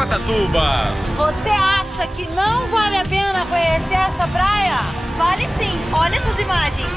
Caraguatatuba. Você acha que não vale a pena conhecer essa praia? Vale sim, olha essas imagens.